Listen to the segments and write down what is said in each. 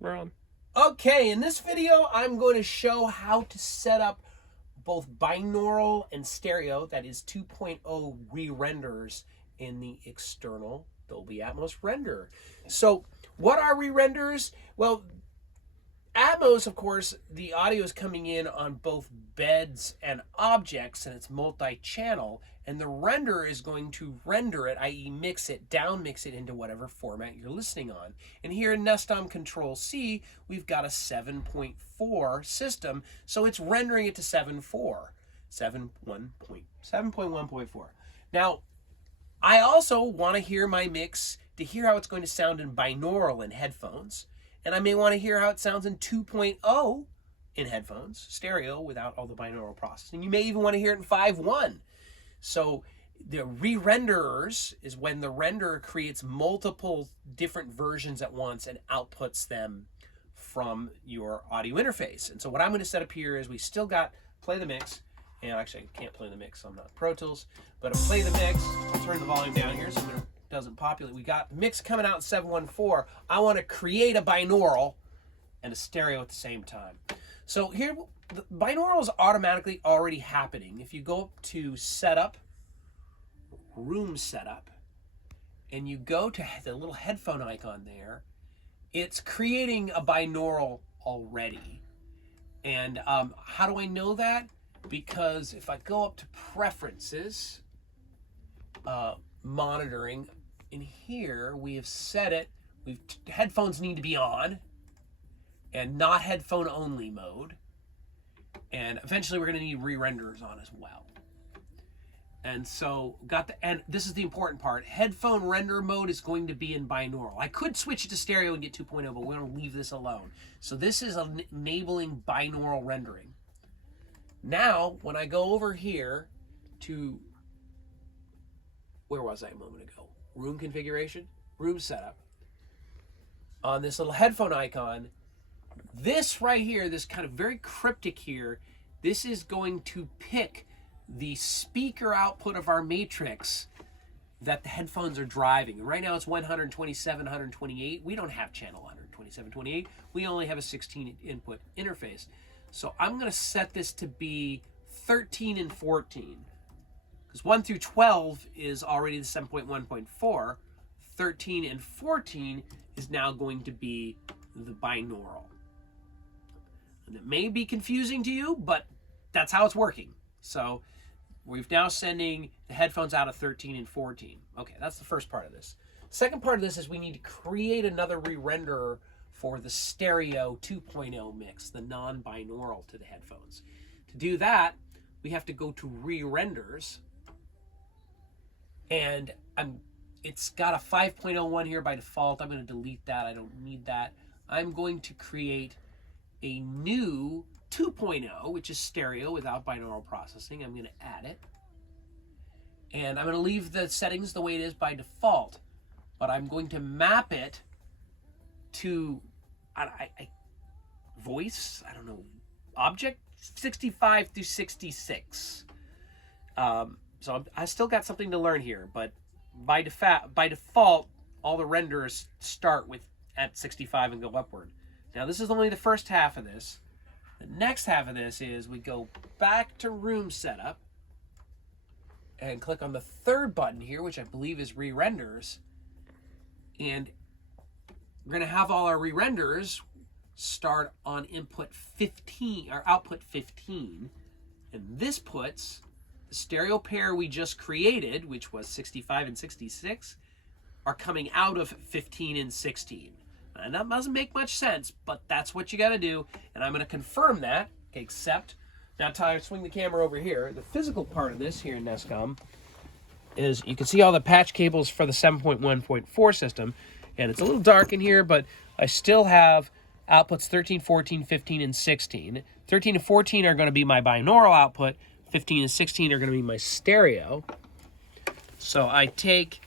We're on. Okay, in this video, I'm going to show how to set up both binaural and stereo, that is 2.0 re-renders in the external Dolby Atmos renderer. So what are re-renders? Well, Atmos, of course, the audio is coming in on both beds and objects, and it's multi-channel, and the renderer is going to render it, i.e. mix it, down mix it into whatever format you're listening on. And here in Nestom Control-C, we've got a 7.4 system, so it's rendering it to 7.4, 7.1.4. Now, I also want to hear my mix to hear how it's going to sound in binaural in headphones. And I may want to hear how it sounds in 2.0 in headphones, stereo without all the binaural processing. You may even want to hear it in 5.1. So the re-renderers is when the renderer creates multiple different versions at once and outputs them from your audio interface. And so what I'm going to set up here is we still got play the mix. And actually, I can't play the mix, so I'm not Pro Tools. But I'll play the mix. I'll turn the volume down here so it doesn't populate. We got mix coming out in 7.1.4. I want to create a binaural and a stereo at the same time. So here, the binaural is automatically already happening. If you go up to Setup, Room Setup, and you go to the little headphone icon there, it's creating a binaural already. And how do I know that? Because if I go up to Preferences, Monitoring, in here we have set it, headphones need to be on and not headphone only mode. And eventually we're going to need re-renderers on as well. And so and this is the important part. Headphone render mode is going to be in binaural. I could switch it to stereo and get 2.0, but we're going to leave this alone. So this is enabling binaural rendering. Now, when I go over here to, where was I a moment ago? Room configuration, room setup. On this little headphone icon, this right here, this kind of very cryptic here, this is going to pick the speaker output of our matrix that the headphones are driving. Right now it's 127, 128. We don't have channel 127, 28. We only have a 16 input interface. So I'm going to set this to be 13 and 14. Because 1 through 12 is already the 7.1.4. 13 and 14 is now going to be the binaural. And it may be confusing to you, but that's how it's working. So we're now sending the headphones out of 13 and 14. Okay, that's the first part of this. Second part of this is we need to create another re-renderer for the stereo 2.0 mix, the non-binaural to the headphones. To do that, we have to go to re-renders, and it's got a 5.01 here by default. I'm going to delete that. I don't need that. I'm going to create a new 2.0, which is stereo without binaural processing. I'm going to add it. And I'm going to leave the settings the way it is by default, but I'm going to map it to voice, I don't know, object 65 through 66. So I still got something to learn here, but by default, all the renders start with at 65 and go upward. Now this is only the first half of this. The next half of this is we go back to room setup and click on the third button here, which I believe is re-renders. And we're going to have all our re-renders start on input 15 or output 15. And this puts the stereo pair we just created, which was 65 and 66, are coming out of 15 and 16. And that doesn't make much sense, but that's what you got to do. And I'm going to confirm that. Okay, accept. Now, Ty, swing the camera over here. The physical part of this here in Nescom is you can see all the patch cables for the 7.1.4 system. And it's a little dark in here, but I still have outputs 13, 14, 15, and 16. 13 and 14 are going to be my binaural output. 15 and 16 are going to be my stereo. So I take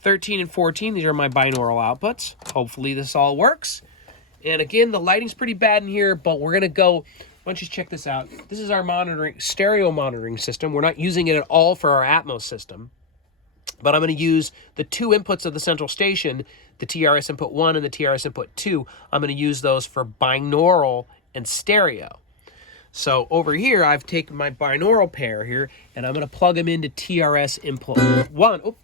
13 and 14. These are my binaural outputs. Hopefully this all works. And again, the lighting's pretty bad in here, but we're going to go, why don't you check this out. This is our stereo monitoring system. We're not using it at all for our Atmos system. But I'm going to use the two inputs of the central station, the TRS input 1 and the TRS input 2. I'm going to use those for binaural and stereo. So over here, I've taken my binaural pair here, and I'm going to plug them into TRS input 1. Oh,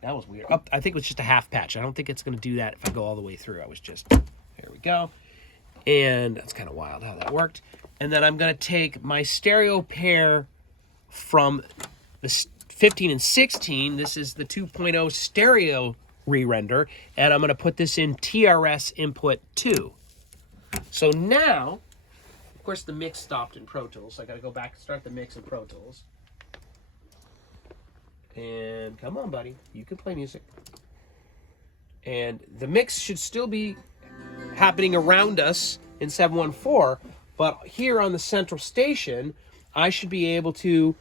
that was weird. I think it was just a half patch. I don't think it's going to do that if I go all the way through. I was just, there we go. And that's kind of wild how that worked. And then I'm going to take my stereo pair from the 15 and 16. This is the 2.0 stereo re-render. And I'm going to put this in TRS input 2. So now, of course, the mix stopped in Pro Tools. So I got to go back and start the mix in Pro Tools. And come on, buddy. You can play music. And the mix should still be happening around us in 714. But here on the central station, I should be able to,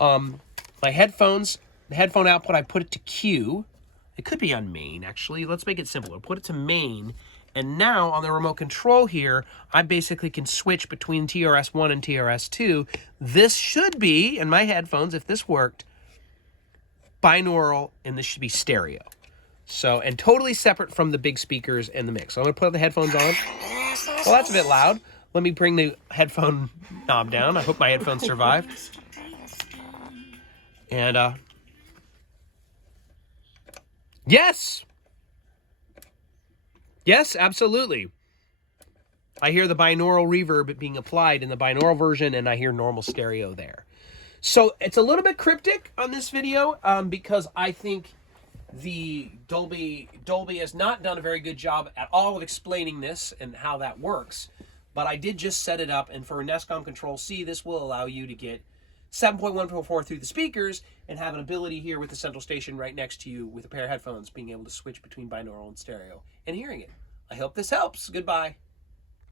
my headphones, the headphone output, I put it to Q. It could be on main, actually. Let's make it simpler. Put it to main. And now on the remote control here, I basically can switch between TRS-1 and TRS-2. This should be, in my headphones, if this worked, binaural, and this should be stereo. So, and totally separate from the big speakers and the mix. So I'm going to put the headphones on. Well, that's a bit loud. Let me bring the headphone knob down. I hope my headphones survive. And, yes! Yes, absolutely. I hear the binaural reverb being applied in the binaural version, and I hear normal stereo there. So it's a little bit cryptic on this video because I think the Dolby has not done a very good job at all of explaining this and how that works. But I did just set it up, and for Nescom Control-C, this will allow you to get 7.144 through the speakers and have an ability here with the central station right next to you with a pair of headphones being able to switch between binaural and stereo and hearing it. I hope this helps. Goodbye.